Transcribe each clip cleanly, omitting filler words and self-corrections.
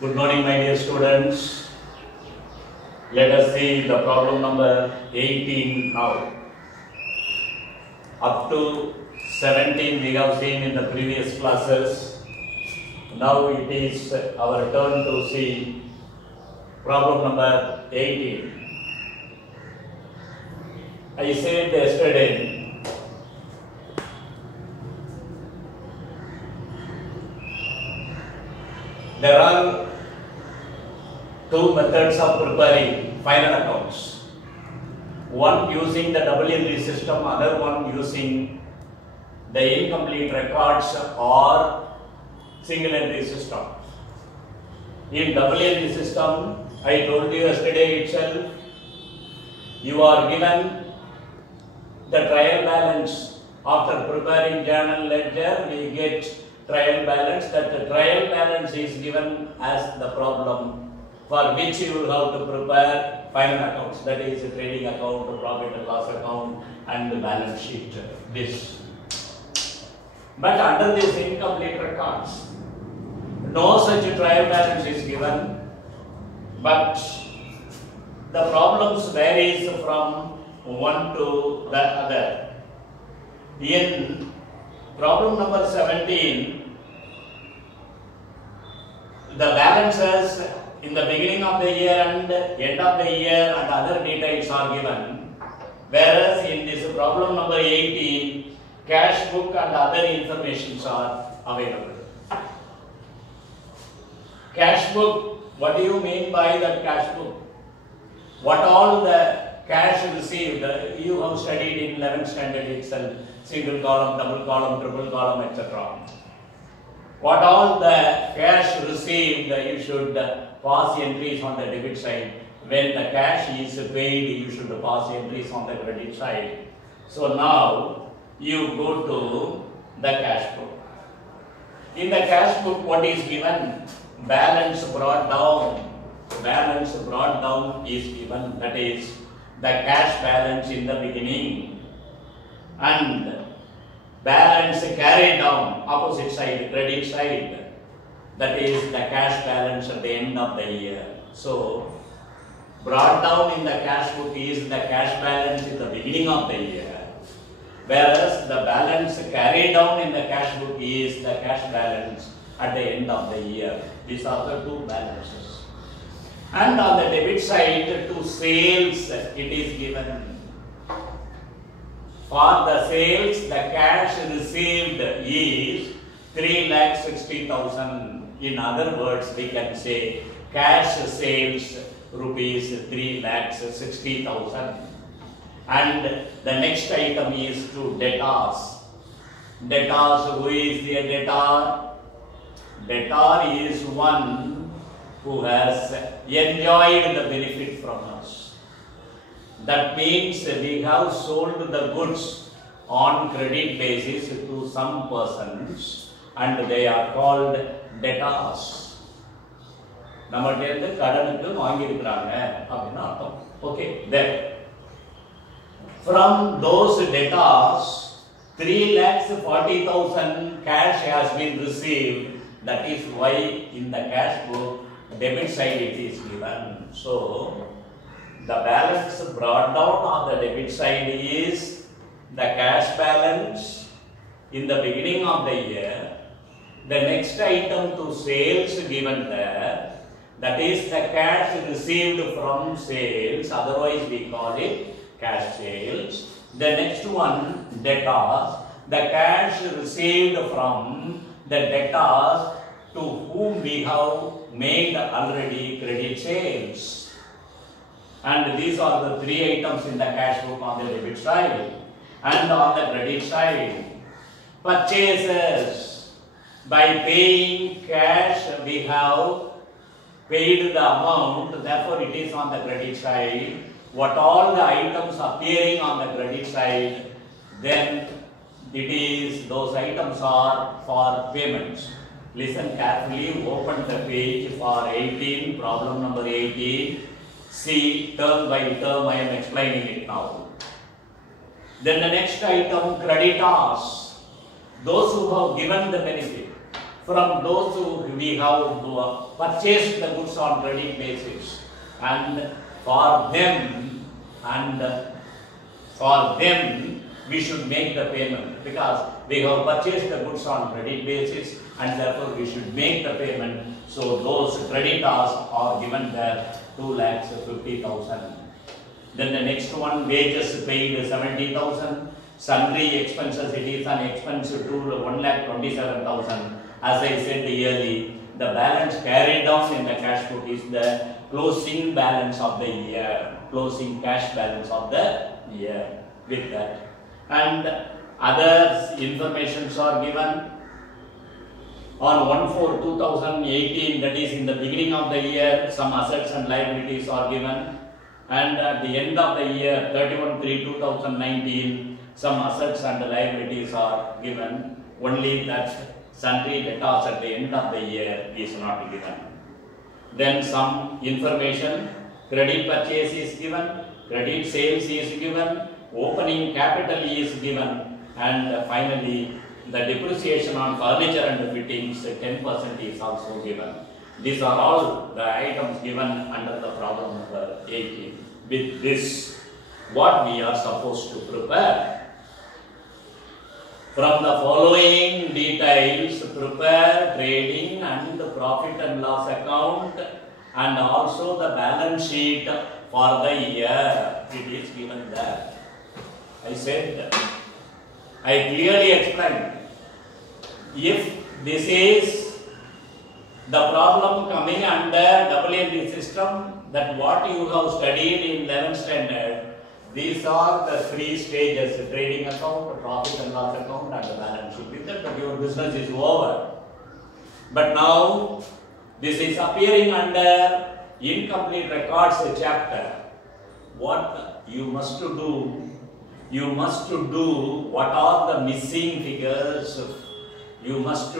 Good morning, my dear students. Let us see the problem number 18 now. Up to 17 we have seen in the previous classes. Now it is our turn to see problem number 18. I said yesterday there are two methods of preparing final accounts. One using the double entry system, other one using the incomplete records or single entry system. In double entry system, I told you yesterday itself, you are given the trial balance. After preparing journal ledger, we get trial balance. That the trial balance is given as the problem for which you will have to prepare final accounts. That is a trading account, profit and loss account, and the balance sheet. This. But under this incomplete records, no such trial balance is given. But the problems varies from one to the other. In problem number 17, the balances in the beginning of the year and end of the year and other details are given. Whereas in this problem number 18, cash book and other informations are available. Cash book, what do you mean by that cash book? What all the cash received, you have studied in 11th standard itself, single column, double column, triple column, etc. What all the cash received, you should pass entries on the debit side. When the cash is paid, you should pass entries on the credit side. So now you go to the cash book. In the cash book, what is given? Balance brought down. Balance brought down is given. That is the cash balance in the beginning and balance carried down, opposite side, credit side. That is the cash balance at the end of the year. So brought down in the cash book is the cash balance in the beginning of the year, whereas the balance carried down in the cash book is the cash balance at the end of the year. These are the two balances. And on the debit side, to sales, it is given. For the sales, the cash received is 3,60,000. In other words, we can say cash sales rupees 3,60,000. And the next item is to debtors. Debtors, who is the debtor? Debtor is one who has enjoyed the benefit from us. That means we have sold the goods on credit basis to some persons and they are called debtors. Okay, then from those debtors, 3,40,000 cash has been received. That is why in the cash book, debit side it is given. So the balance brought down on the debit side is the cash balance in the beginning of the year. The next item to sales given there, that is the cash received from sales, otherwise we call it cash sales. The next one, debtors, the cash received from the debtors to whom we have made already credit sales. And these are the three items in the cash book on the debit side. And on the credit side, purchases. By paying cash, we have paid the amount, therefore it is on the credit side. What all the items appearing on the credit side, then it is, those items are for payments. Listen carefully, open the page for 18, problem number 18. See, term by term I am explaining it now. Then the next item, creditors. Those who have given the benefit. from those who we have purchased the goods on credit basis, and for them we should make the payment, because we have purchased the goods on credit basis and therefore we should make the payment. So those creditors are given there 2,50,000. Then the next one, wages paid 70,000. Sundry expenses, it is an expense to 1,27,000. As I said earlier, the balance carried down in the cash book is the closing balance of the year, closing cash balance of the year with that. And other informations are given on 1/4/2018, that is in the beginning of the year, some assets and liabilities are given. And at the end of the year, 31/3/2019, some assets and liabilities are given. Only that sundry debtors at the end of the year is not given. Then some information, credit purchase is given, credit sales is given, opening capital is given, and finally the depreciation on furniture and fittings 10% is also given. These are all the items given under the problem number 18. With this, what we are supposed to prepare? From the following details, prepare trading and the profit and loss account and also the balance sheet for the year. It is given there. I said, I clearly explained. If this is the problem coming under WLD system, that what you have studied in 11th standard, these are the three stages: trading account, profit and loss account, and the balance sheet. With that, your business is over. But now, this is appearing under incomplete records chapter. What you must do? You must do what are the missing figures. You must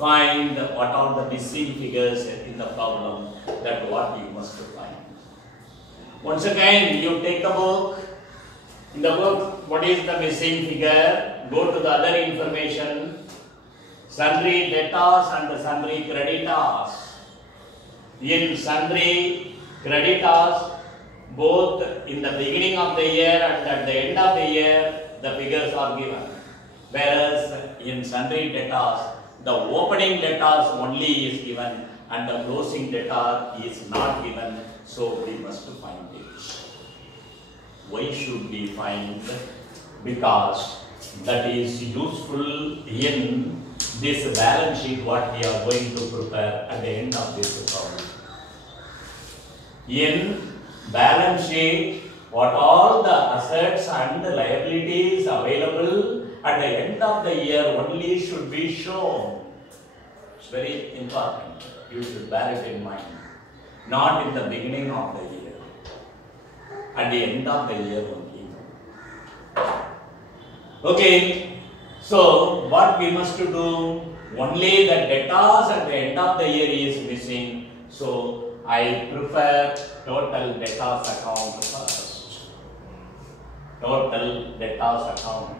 find what are the missing figures in the problem. That what you must find. Once again, you take the book. In the book, what is the missing figure? Go to the other information. Sundry debtors and sundry creditors. In sundry creditors, both in the beginning of the year and at the end of the year, the figures are given. Whereas in sundry debtors, the opening debtors only is given and the closing debtor is not given. So we must find it. Why should we find? Because that is useful in this balance sheet what we are going to prepare at the end of this problem. In balance sheet, what all the assets and liabilities available at the end of the year only should be shown. It's very important. You should bear it in mind. Not in the beginning of the year. At the end of the year only. Okay. So, what we must do? Only the debtors at the end of the year is missing. So, I prepare total debtors account first. Total debtors account.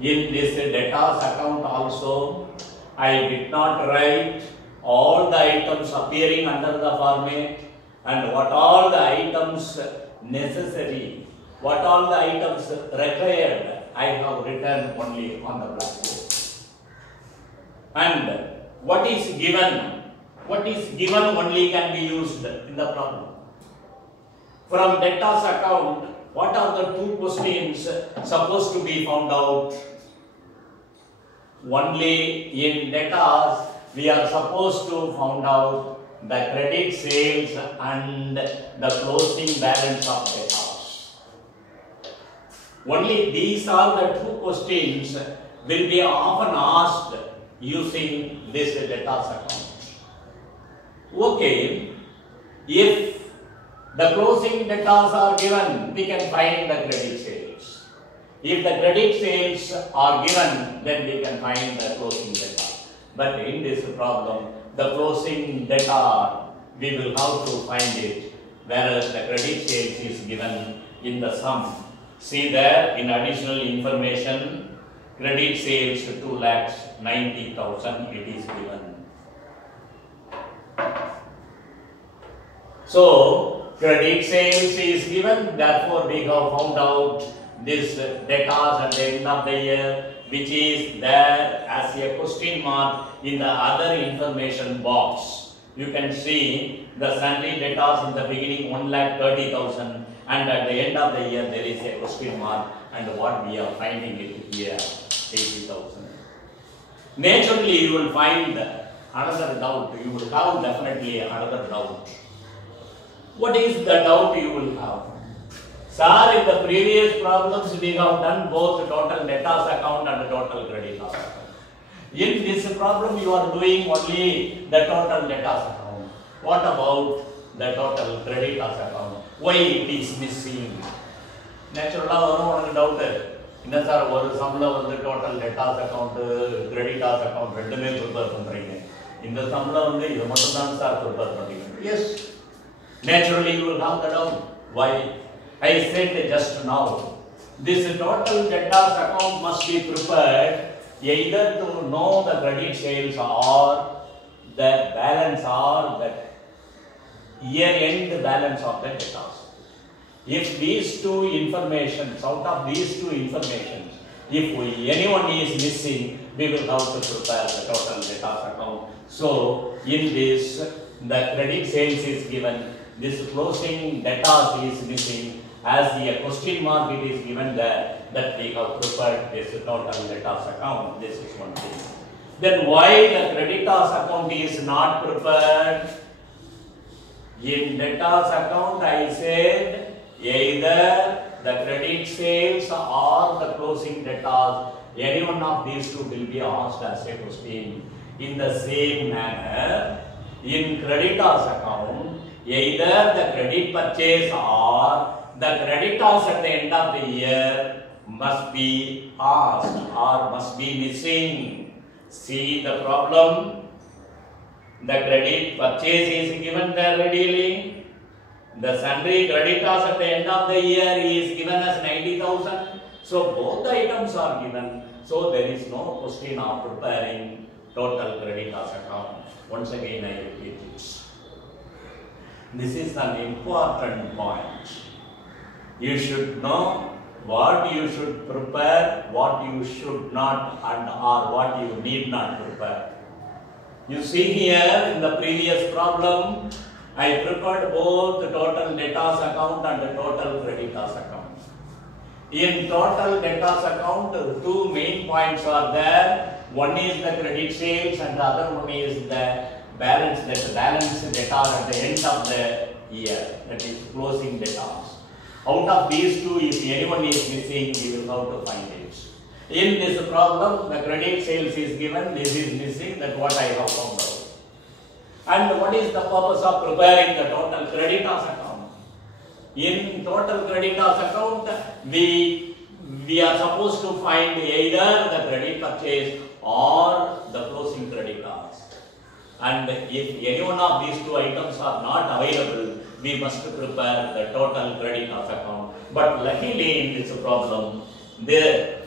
In this debtors account also, I did not write all the items appearing under the format and what all the items necessary, what all the items required, I have written only on the blackboard. And what is given only can be used in the problem. From debtors account, what are the two questions supposed to be found out? Only in debtors, we are supposed to find out the credit sales and the closing balance of debtors. Only these are the two questions will be often asked using this debtors account. Okay, if the closing debtors are given, we can find the credit sales. If the credit sales are given, then we can find the closing debtor. But in this problem, the closing debtor, we will have to find it, whereas the credit sales is given in the sum. See there, in additional information, credit sales 2,90,000 it is given. So credit sales is given, therefore we have found out this debtors at the end of the year, which is there as a question mark in the other information box. You can see the sundry debtors in the beginning 1,30,000 and at the end of the year there is a question mark, and what we are finding it here 80,000. Naturally you will find another doubt, you will have definitely another doubt. What is the doubt you will have? Sir, in the previous problems we have done both total debtors account and total creditors account. In this problem you are doing only the total debtors account. What about the total creditors account? Why it is missing? Naturally, doubt. In a sum of the total debtors account, creditors account, ரெண்டுமே prepare பண்றீங்க. இந்த sumல வந்து இது மட்டும் தான் sir prepare பண்றீங்க. Yes. Naturally you will have the doubt. Why? I said just now, this total debtors account must be prepared either to know the credit sales or the balance or the year-end balance of the debtors. If these two informations, out of these two informations, if anyone is missing, we will have to prepare the total debtors account. So, in this, the credit sales is given, this closing debtors is missing, as the question mark it is given there, that we have prepared this total debtors account. This is one thing. Then why the creditors account is not prepared? In debtors account I said either the credit sales or the closing debtors, any one of these two will be asked as a question. In the same manner, in creditors account, either the credit purchase or the creditors at the end of the year must be asked or must be missing. See the problem? The credit purchase is given there readily. The sundry creditors at the end of the year is given as 90,000. So both the items are given. So there is no question of preparing total creditors account. Once again I repeat this. This is an important point. You should know what you should prepare, what you should not, and or what you need not prepare. You see here in the previous problem, I prepared both the total debtors account and the total creditors account. In total debtors account, two main points are there. One is the credit sales and the other one is the balance debtor at the end of the year, that is closing debtors. Out of these two, if anyone is missing, we will have to find it. In this problem, the credit sales is given, this is missing, that's what I have found out. And what is the purpose of preparing the total creditors account? In total creditors account, we are supposed to find either the credit purchase or the closing creditors. And if any one of these two items are not available, we must prepare the total creditors account. But luckily in this problem, the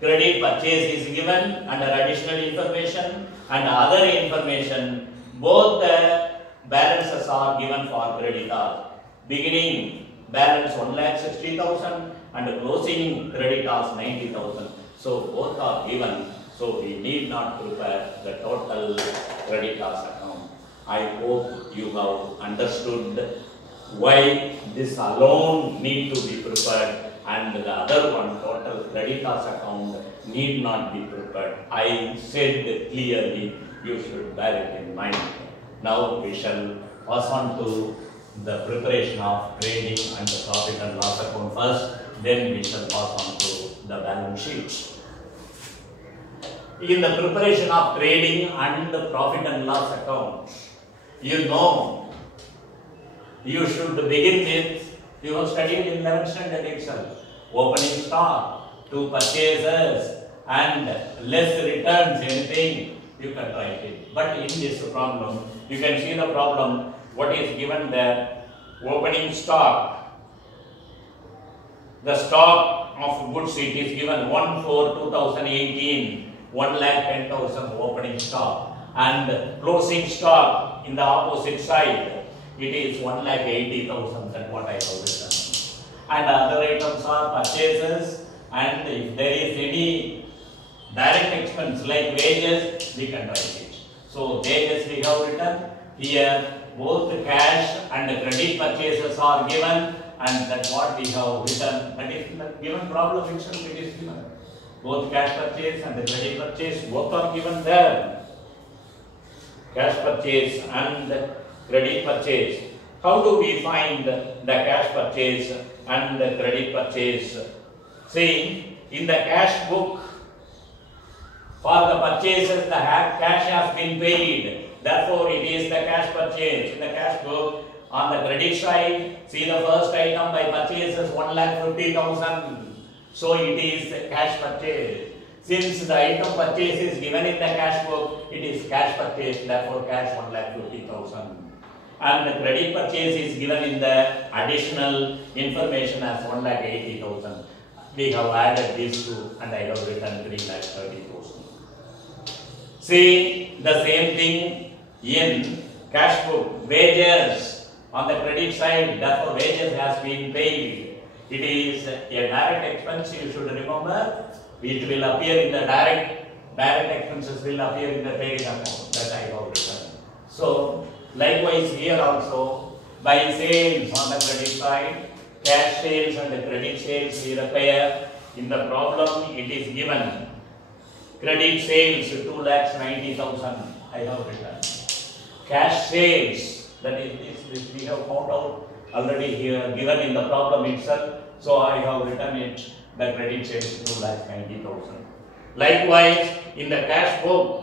credit purchase is given under additional information and other information. Both the balances are given for creditors. Beginning balance 1,60,000 and closing creditors 90,000. So both are given. So we need not prepare the total creditors account. I hope you have understood why this alone need to be prepared and the other one, total creditors account, need not be prepared. I said clearly, you should bear it in mind. Now we shall pass on to the preparation of trading and the profit and loss account first, then we shall pass on to the balance sheet. In the preparation of trading and the profit and loss account, you know, you should begin with, you have studied in 11th standard itself, opening stock, two purchases and less returns, anything, you can write it. But in this problem, you can see the problem, what is given there, opening stock. The stock of goods it is given 1/4/2018, 1,10,000 opening stock, and closing stock in the opposite side it is 1,80,000. That's what I have written. And other items are purchases, and if there is any direct expense like wages, we can write it. So wages we have written here. Both the cash and the credit purchases are given, and that's what we have written. That is in the given problem itself it is given. Both cash purchase and the credit purchase both are given there. Cash purchase and credit purchase. How do we find the cash purchase and the credit purchase? See, in the cash book, for the purchases the cash has been paid. Therefore, it is the cash purchase. In the cash book, on the credit side, see the first item by purchases 1,50,000. So it is cash purchase. Since the item purchase is given in the cash book, it is cash purchase. Therefore, cash 1,50,000. And the credit purchase is given in the additional information as 1,80,000. We have added these two, and I have written 3,30,000. See the same thing in cash book. Wages on the credit side, therefore wages has been paid. It is a direct expense, you should remember. It will appear in the direct expenses will appear in the paid account that I have written. So likewise here also, by sales on the credit side, cash sales and the credit sales we require. In the problem it is given credit sales 2,90,000 I have written. Cash sales, that is this we have found out already here given in the problem itself. So I have written it, the credit sales 2,90,000. Likewise in the cash book,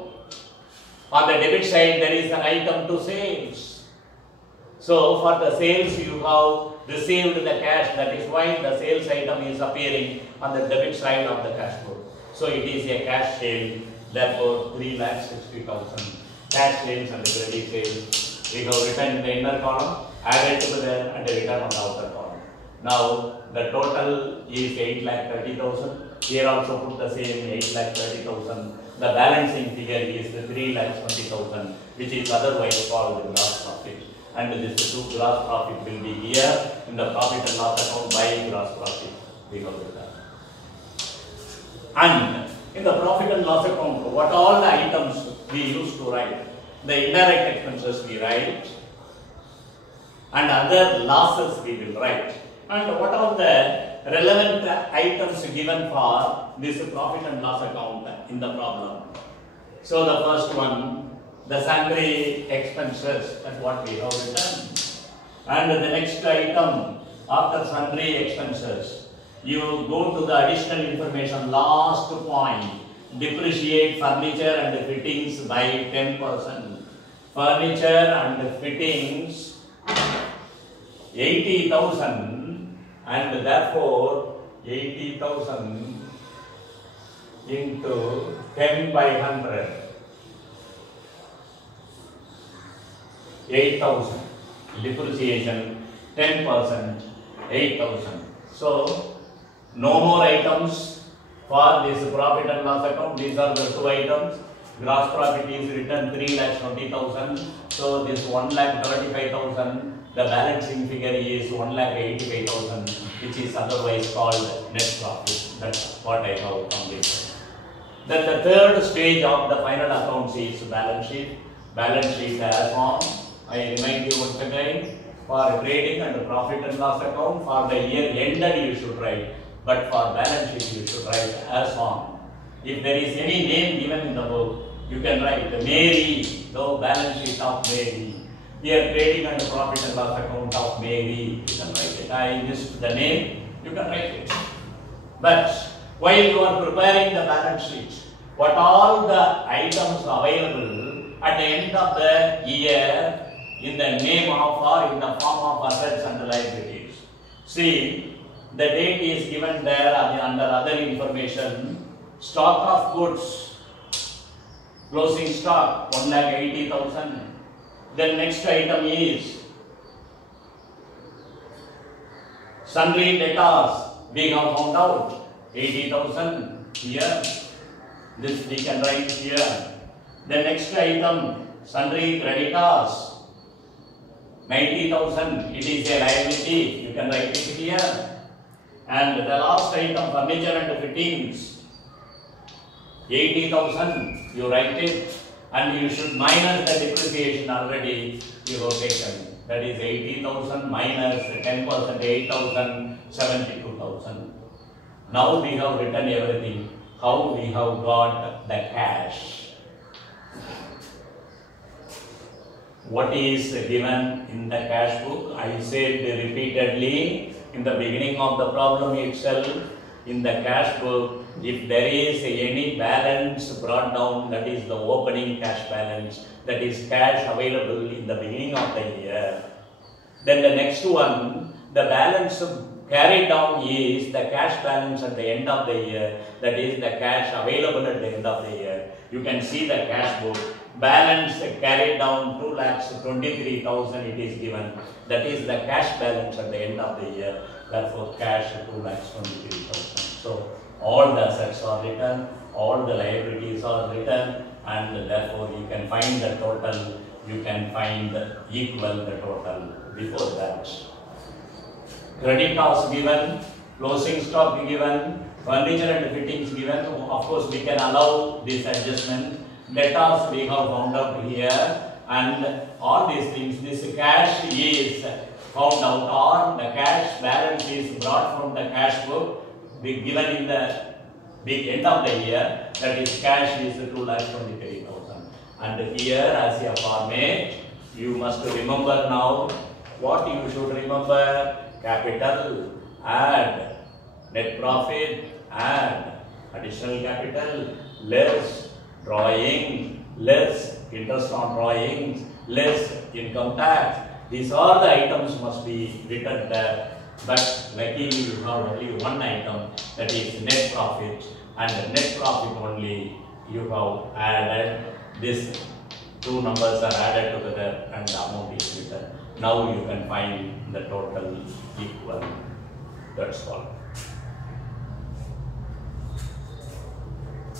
on the debit side there is an item to sales. So for the sales you have received the cash, that is why the sales item is appearing on the debit side of the cash book. So it is a cash sale, therefore 3,60,000. Cash sales and the credit sales we have written in the inner column, added together and written on the outer column. Now the total is 8,30,000. Here also put the same 8,30,000. The balancing figure is 3,20,000, which is otherwise called the gross profit. And this two gross profit will be here in the profit and loss account by gross profit. We have written. And in the profit and loss account, what all the items we used to write? The indirect expenses we write, and other losses we will write. And what are the relevant items given for this profit and loss account in the problem? So the first one, the sundry expenses, that's what we have written. And the next item after sundry expenses, you go to the additional information, last point, depreciate furniture and fittings by 10%. Furniture and fittings 80,000, and therefore 80,000 into 10 by 100, 8,000. Depreciation 10%, 8,000. So no more items for this profit and loss account. These are the two items. Gross profit is written 3,20,000. So this 1,35,000. The balancing figure is 1,85,000, which is otherwise called net profit. That's what I have completed. Then the third stage of the final accounts is balance sheet. Balance sheet as on. I remind you once again, for trading and profit and loss account, for the year ended you should write, but for balance sheet you should write as on. If there is any name given in the book, you can write Mary, though balance sheet of Mary. Here trading and profit and loss account of Mary, you can write it. I missed the name, you can write it. But while you are preparing the balance sheet, what all the items available at the end of the year in the name of or in the form of assets and liabilities. See, the date is given there under other information. Stock of goods, closing stock 1,80,000. Then next item is sundry debtors. We have found out 80,000 here. This we can write here. The next item, sundry creditors, 90,000. It is a liability. You can write it here. And the last item, furniture and fittings, 80,000. You write it, and you should minus the depreciation already you have taken. That is 80,000 minus 10%, 8,000, 72,000. Now we have written everything. How we have got the cash? What is given in the cash book? I said repeatedly in the beginning of the problem itself, in the cash book, if there is any balance brought down, that is the opening cash balance, that is cash available in the beginning of the year. Then the next one, the balance carried down is the cash balance at the end of the year, that is the cash available at the end of the year. You can see the cash book. Balance carried down 2,23,000 it is given. That is the cash balance at the end of the year. Therefore, cash 2,23,000. So, all the assets are written, all the liabilities are written, and therefore you can find the total, you can find equal the total before that. Creditors given, closing stock given, furniture and fittings given. Of course, we can allow this adjustment. Debtors we have found out here, and all these things, this cash is found out, or the cash balance is brought from the cash book, be given in the end of the year, that is cash is 2,23,000. And here as a format, you must remember now what you should remember: capital, add, net profit, add, additional capital, less drawing, less interest on drawings, less income tax. These are the items must be written there. But luckily you have only one item, that is net profit, and the net profit only you have added. These two numbers are added together and the amount is written. Now you can find the total equal. That's all.